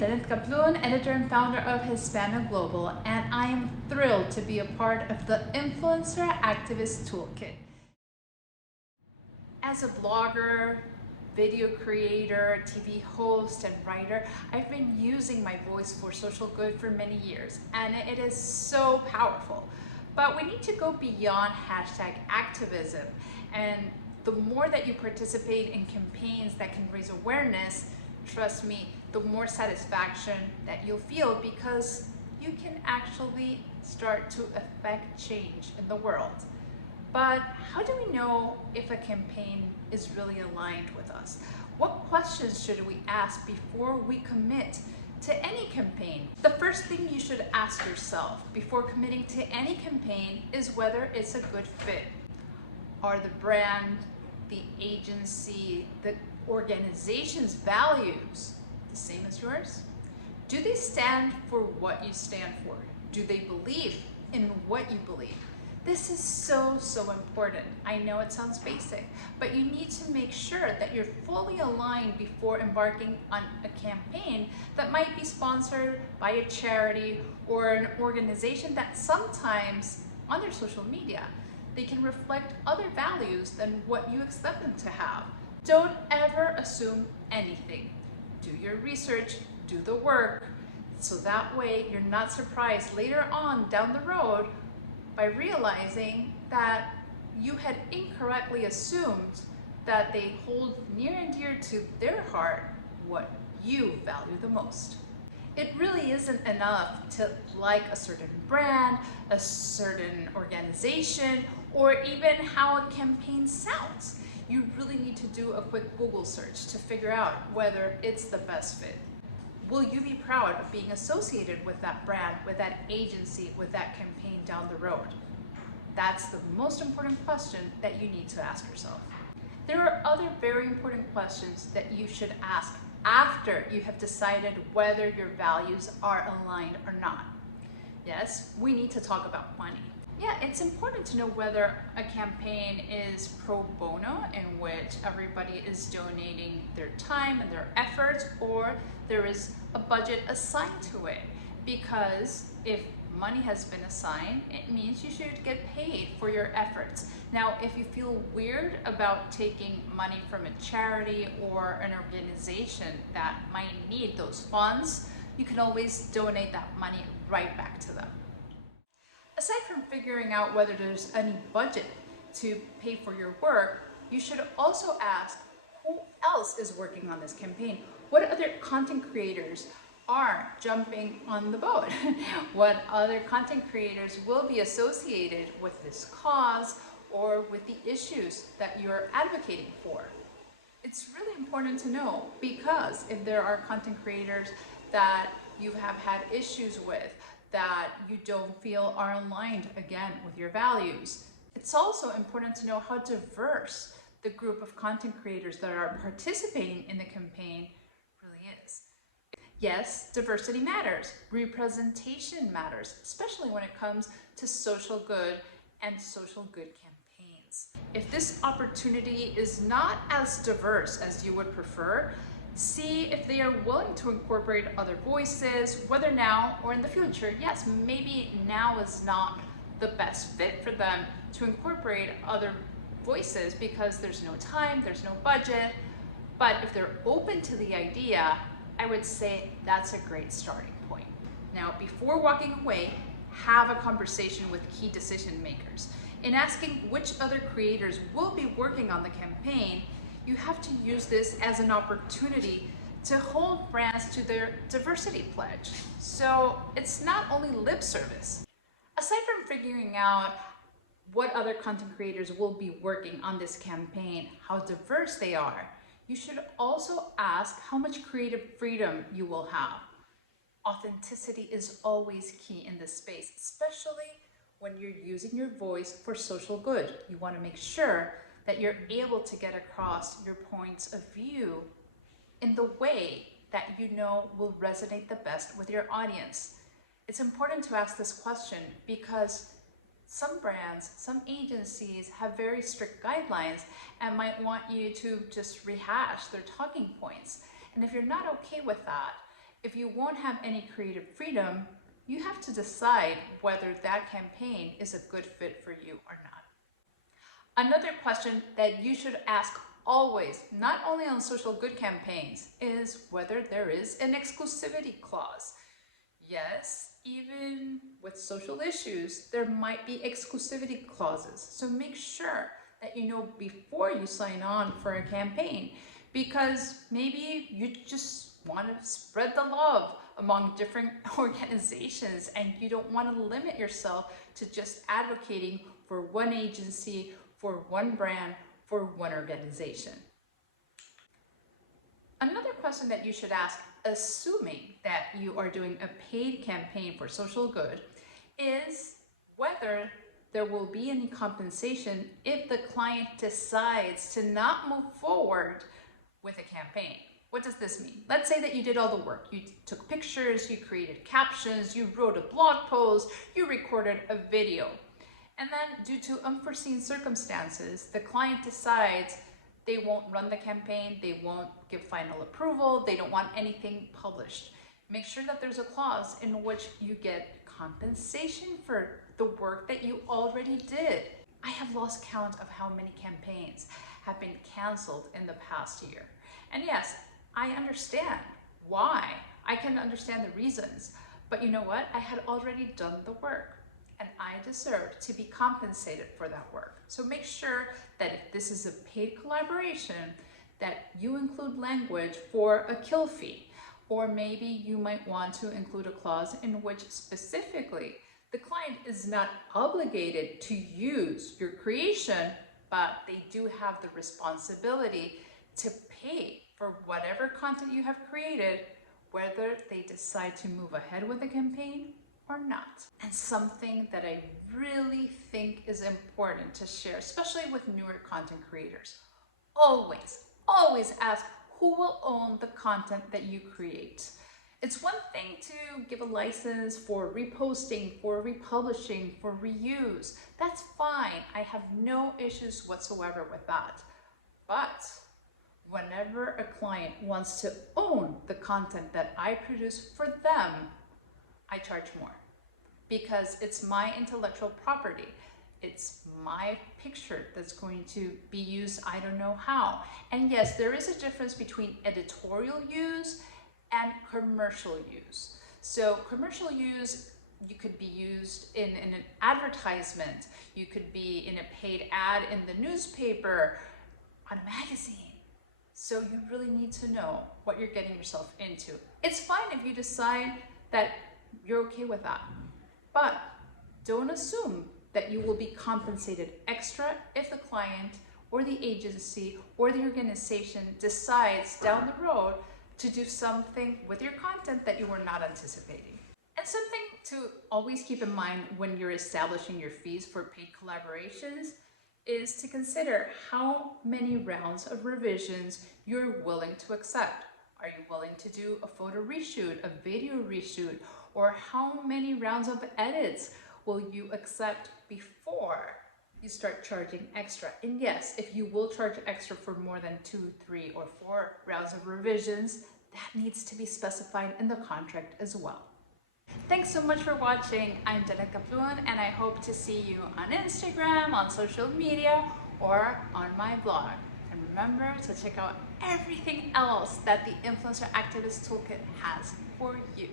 Jeannette Kaplun, editor and founder of Hispaña Global, and I am thrilled to be a part of the Influencer Activist Toolkit. As a blogger, video creator, TV host, and writer, I've been using my voice for social good for many years, and it is so powerful. But we need to go beyond hashtag activism, and the more that you participate in campaigns that can raise awareness, trust me, the more satisfaction that you'll feel, because you can actually start to affect change in the world. But how do we know if a campaign is really aligned with us? What questions should we ask before we commit to any campaign? The first thing you should ask yourself before committing to any campaign is whether it's a good fit. Are the brand, the agency, the organization's values the same as yours? Do they stand for what you stand for? Do they believe in what you believe? This is so important. I know it sounds basic, but you need to make sure that you're fully aligned before embarking on a campaign that might be sponsored by a charity or an organization that sometimes on their social media, they can reflect other values than what you expect them to have. Don't ever assume anything. Do your research, do the work, so that way you're not surprised later on down the road by realizing that you had incorrectly assumed that they hold near and dear to their heart what you value the most. It really isn't enough to like a certain brand, a certain organization, or even how a campaign sounds. You really need to do a quick Google search to figure out whether it's the best fit. Will you be proud of being associated with that brand, with that agency, with that campaign down the road? That's the most important question that you need to ask yourself. There are other very important questions that you should ask after you have decided whether your values are aligned or not. Yes, we need to talk about money. Yeah, it's important to know whether a campaign is pro bono, in which everybody is donating their time and their efforts, or there is a budget assigned to it. Because if money has been assigned, it means you should get paid for your efforts. Now, if you feel weird about taking money from a charity or an organization that might need those funds, you can always donate that money right back to them. Aside from figuring out whether there's any budget to pay for your work, you should also ask who else is working on this campaign. What other content creators are jumping on the boat? What other content creators will be associated with this cause or with the issues that you're advocating for? It's really important to know, because if there are content creators that you have had issues with, that you don't feel are aligned again with your values, it's also important to know how diverse the group of content creators that are participating in the campaign really is. Yes, diversity matters. Representation matters, especially when it comes to social good and social good campaigns. If this opportunity is not as diverse as you would prefer, see if they are willing to incorporate other voices, whether now or in the future. Yes, maybe now is not the best fit for them to incorporate other voices because there's no time, there's no budget. But if they're open to the idea, I would say that's a great starting point. Now, before walking away, have a conversation with key decision makers. In asking which other creators will be working on the campaign, you have to use this as an opportunity to hold brands to their diversity pledge. So it's not only lip service. Aside from figuring out what other content creators will be working on this campaign, how diverse they are, you should also ask how much creative freedom you will have. Authenticity is always key in this space, especially when you're using your voice for social good. You want to make sure that you're able to get across your points of view in the way that you know will resonate the best with your audience. It's important to ask this question because some brands, some agencies have very strict guidelines and might want you to just rehash their talking points. And if you're not okay with that, If you won't have any creative freedom, you have to decide whether that campaign is a good fit for you or not. Another question that you should ask always, not only on social good campaigns, is whether there is an exclusivity clause. Yes, even with social issues, there might be exclusivity clauses. So make sure that you know before you sign on for a campaign, because maybe you just want to spread the love among different organizations and you don't want to limit yourself to just advocating for one agency, for one brand, for one organization. Another question that you should ask, assuming that you are doing a paid campaign for social good, is whether there will be any compensation if the client decides to not move forward with a campaign. What does this mean? Let's say that you did all the work. You took pictures, you created captions, you wrote a blog post, you recorded a video. And then due to unforeseen circumstances, the client decides they won't run the campaign, they won't give final approval, they don't want anything published. Make sure that there's a clause in which you get compensation for the work that you already did. I have lost count of how many campaigns have been canceled in the past year. And yes, I understand why. I can understand the reasons. But you know what? I had already done the work and I deserve to be compensated for that work. So make sure that if this is a paid collaboration, that you include language for a kill fee. Or maybe you might want to include a clause in which specifically the client is not obligated to use your creation, but they do have the responsibility to pay for whatever content you have created, whether they decide to move ahead with the campaign or not. And something that I really think is important to share, especially with newer content creators, always ask who will own the content that you create. It's one thing to give a license for reposting, for republishing, for reuse. That's fine. I have no issues whatsoever with that. But whenever a client wants to own the content that I produce for them, I charge more because it's my intellectual property. It's my picture that's going to be used I don't know how. And yes, there is a difference between editorial use and commercial use. So commercial use, you could be used in an advertisement, you could be in a paid ad in the newspaper, on a magazine. So you really need to know what you're getting yourself into. It's fine if you decide that you're okay with that, but don't assume that you will be compensated extra if the client or the agency or the organization decides down the road to do something with your content that you were not anticipating. And something to always keep in mind when you're establishing your fees for paid collaborations is to consider how many rounds of revisions you're willing to accept. Are you willing to do a photo reshoot, a video reshoot, or how many rounds of edits will you accept before you start charging extra? And yes, if you will charge extra for more than 2, 3, or 4 rounds of revisions, that needs to be specified in the contract as well. Thanks so much for watching. I'm Jeannette Kaplun, and I hope to see you on Instagram, on social media, or on my blog. And remember to check out everything else that the Influencer Activist Toolkit has for you.